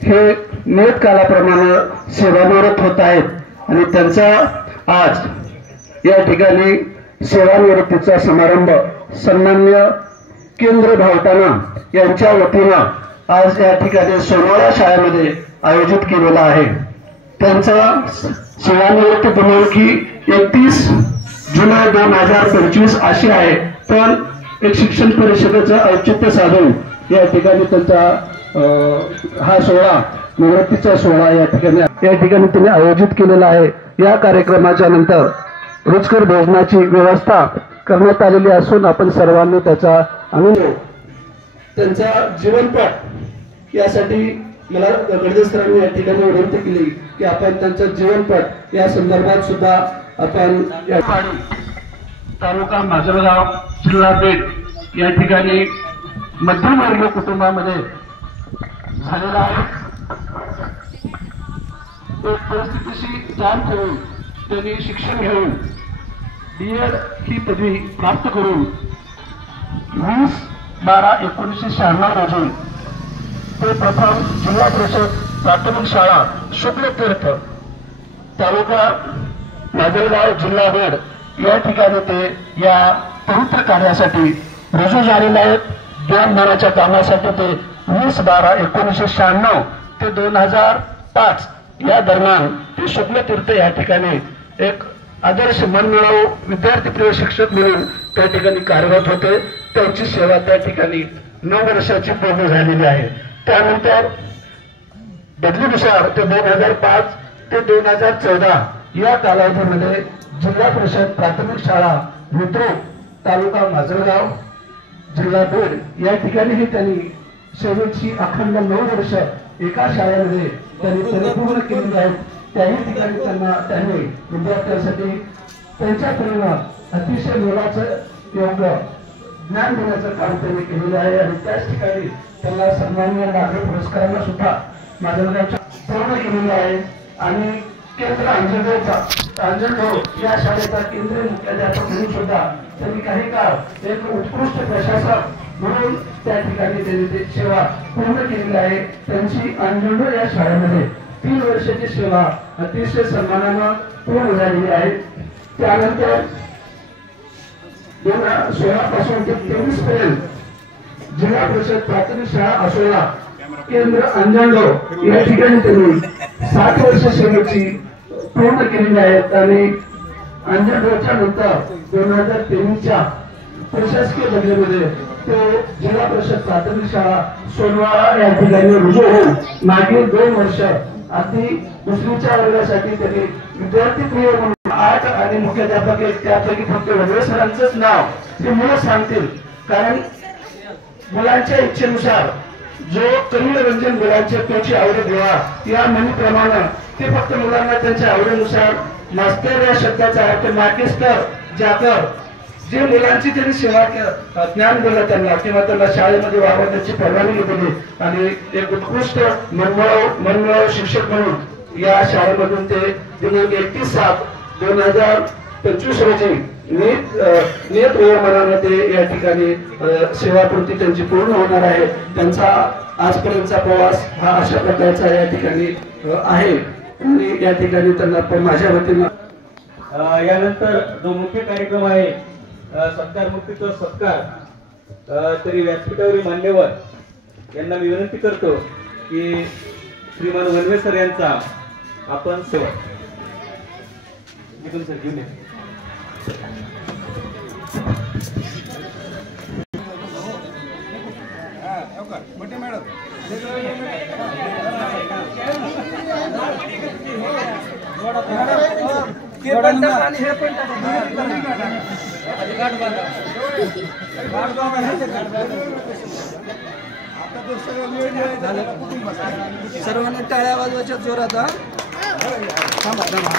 हे नियतकालाप्रमाणे सेवानिवृत्त होत आहेत आणि त्यांचा आज या ठिकाणी सेवानिवृत्तीचा समारंभ सन्माननीय केंद्र भावताना यांच्या वतीनं आज या ठिकाणी सोनवाडा शाळेमध्ये आयोजित केलेला आहे। त्यांचा सेवानिवृत्ती दिनांकी 31 जुलै 2025 अशी आहे, पण एक शिक्षण परिषदेचं औचित्य साधून या ठिकाणी त्यांचा हा सोहळा निवृत्तीचा सोहळा या ठिकाणी त्यांनी आयोजित केलेला आहे। या कार्यक्रमाच्या नंतर रुचकर भोजनाची व्यवस्था करण्यात आलेली असून आपण सर्वांनी त्याचा अनुभव त्यांचा जीवनपट यासाठी मला गडदे सरांनी या ठिकाणी विनंती केली की आपण त्यांचा जीवनपट या संदर्भात सुद्धा आपण तालुका माजलगाव जिल्हा बीड या ठिकाणी मध्यमवर्गीय कुटुंबामध्ये झालेला आहे। परिस्थितीशी जाण ठेवून त्यांनी शिक्षण घेऊन BEd ही पदवी प्राप्त करून 20/12/1996 रोजी ते प्रथम जिल्हा परिषद प्राथमिक शाळा शुक्लतीर्थ तालुका माजलगाव जिल्हा बीड या ठिकाणी ते या पवित्र कार्यासाठी रुजू झालेले आहेत। ज्ञानदानाच्या कामासाठी ते 20/12/1996 ते 2005 या दरम्यान ते शुक्लतीर्थ या ठिकाणी एक आदर्श मनमिळावू विद्यार्थीप्रिय शिक्षक म्हणून त्या ठिकाणी कार्यरत होते। त्यांची सेवा त्या ठिकाणी 9 वर्षाची पूर्ण झालेली आहे। त्यानंतर बदलीनुसार ते 2005 ते 2014 या कालावधीमध्ये जिल्हा परिषद प्राथमिक शाळा बुद्रुक तालुका माजलगाव जिल्हा बीड या ठिकाणीही त्यांनी सेवेची अखंड 9 वर्ष एका शाळेमध्ये त्यांनी परिपूर्ण केलेली आहेत। त्याही ठिकाणी त्यांनी विद्यार्थ्यांसाठी त्यांच्या परीनं अतिशय मोलाचं योग्य ज्ञान देण्याचं काम त्यांनी केलेलं आहे आणि त्याच ठिकाणी त्यांना सन्माननीय नागरिक पुरस्कारांना सुद्धा माजलगावच्या पूर्ण केलेलं आहे। आणि केंद्र अंजनगाव या शाळेचा केंद्रीय मुख्याध्यापक म्हणून सुद्धा त्यांनी काही काळ एक उत्कृष्ट प्रशासक म्हणून त्या ठिकाणी त्यांनी सेवा पूर्ण केलेली आहे। त्यांची अंजनगाव या शाळेमध्ये 3 वर्षाची सेवा अतिशय सन्मानानं पूर्ण झालेली आहे। त्यानंतर 2016 पासून ते 23 पर्यंत जिल्हा परिषद प्राथमिक शाळा आसोला केंद्र अंजनगाव या ठिकाणी त्यांनी 7 वर्ष सेवेची पूर्ण केलेली आहेत आणि अंजनगावच्या नंतर 2023च्या प्रशासकीय बदलीमध्ये ते जिल्हा परिषद प्राथमिक शाळा सोनवाडा या ठिकाणी रुजू होऊन मागील 2 वर्ष अगदी 2ऱ्या वर्गासाठी त्यांनी विद्यार्थीप्रिय म्हणून 8 आणि मुख्याध्यापक त्यापैकी फक्त वडवे सरांचंच नाव ते मुलं सांगतील, कारण मुलांच्या इच्छेनुसार जो कलिरंजन मुलांच्या त्याची आवड देवा या म्हणीप्रमाणे ते फक्त मुलांना त्यांच्या आवडीनुसार मास्तर या शब्दाचा अर्थ मार्केस्टर जाकर जे मुलांची त्यांनी सेवा ज्ञान दिलं त्यांना किंवा त्यांना शाळेमध्ये वावरण्याची परवानगी दिली आणि एक उत्कृष्ट मनमिळावू शिक्षक म्हणून या शाळेमधून ते दिनांक 31/7/2025 रोजी नियत वयोमानाने ते या ठिकाणी सेवापूर्ती त्यांची पूर्ण होणार आहे। त्यांचा आजपर्यंतचा प्रवास हा अशा प्रकारचा या ठिकाणी आहे आणि या ठिकाणी त्यांना माझ्या वतीनं यानंतर जो मुख्य कार्यक्रम आहे सत्कारमुक्तीचा सत्कार, तरी व्यासपीठावरील मान्यवर यांना मी विनंती करतो की श्रीमान वनवे सर यांचा आपण सेवा सर घेऊन सर्वांनी टाळ्या वाजवायच्या जोरात हा थांबा थांबा